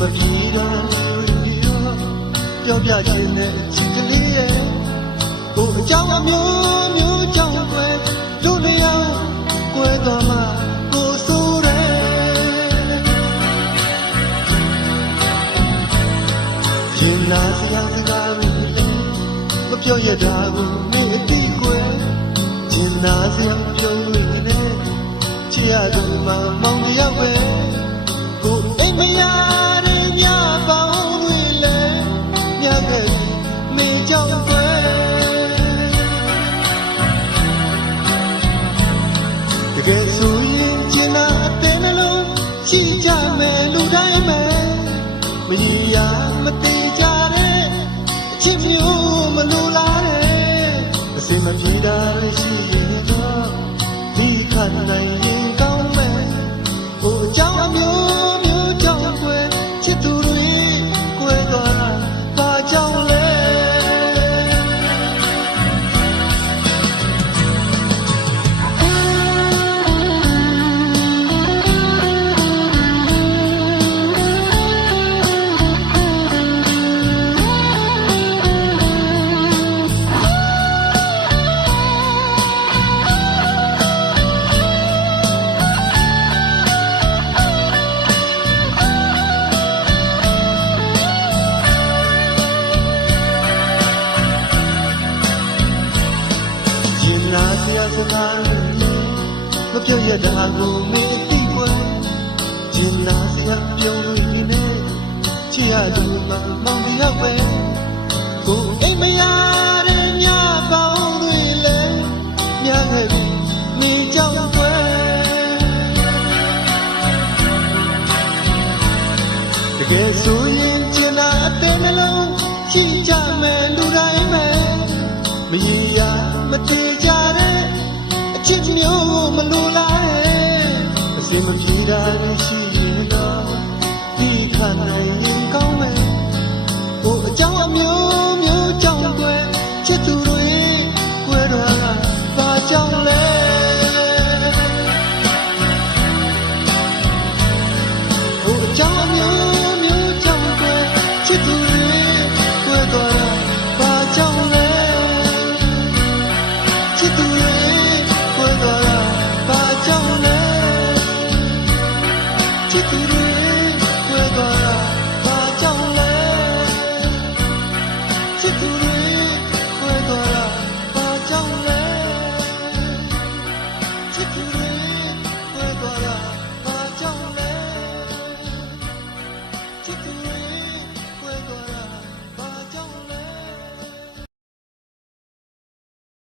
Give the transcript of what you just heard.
မပြေတော့ပြီးတော့ပြောပြခြင်းနဲ့ချစ်ကလေးရဲ့ကိုအကြောင်းအမျိုးမျိုးကြောင့်ပဲတို့နေအောင်ကွဲသွားမှကိုဆိုးတယ်ရင်နာစရာစကားတွေမပြောရတာကိုနေအတိကွယ်ရင်နာစရာပြုံးနေတယ်ချစ်ရသူမှမောင်တယောက်ပဲကိုအိမ်မရတဲ့ညပေါင်းတွေလည်းညခဲ့နေကြောင်ကွယ်တကယ်ဆိုရင်ကျင်နာအသေးနှလုံးရှိကြမယ်လူတိုင်းပဲမကြီးရမသေးကြတဲ့အချစ်မျိုးမလိုလားတဲ့အစင်မပြေတာလည်းရှိရင်တော့ဒီခါနိုင်ရင်ကောင်းမယ်ဟိုအကြောင်းအမျိုးမျိုးကြောင့်ကွယ်ချစ်သူတွေကွယ်သွားတာဘာကြောင့်လဲနာစရာစကားမပြောရတာကိုမင်းသိကွယ်ရင်နာစရာပြုံးလို့နေနေချစ်ရသူမှမောင်တယောက်ပဲကိုအိမ်မရတဲ့ညပေါင်းတွေလည်းညခဲ့ပြီနေကြောင်ကွယ်တကယ်ဆိုရင်ကျင်နာအသေးနှလုံးရှိကြမယ်လူတိုင်းပဲမရင်ရမတေးကြတဲ့အချစ်မျိုးမလိုလားတဲ့အစင်မပြေတာရှိရင်တော့ဒီခါနိုင်ရင်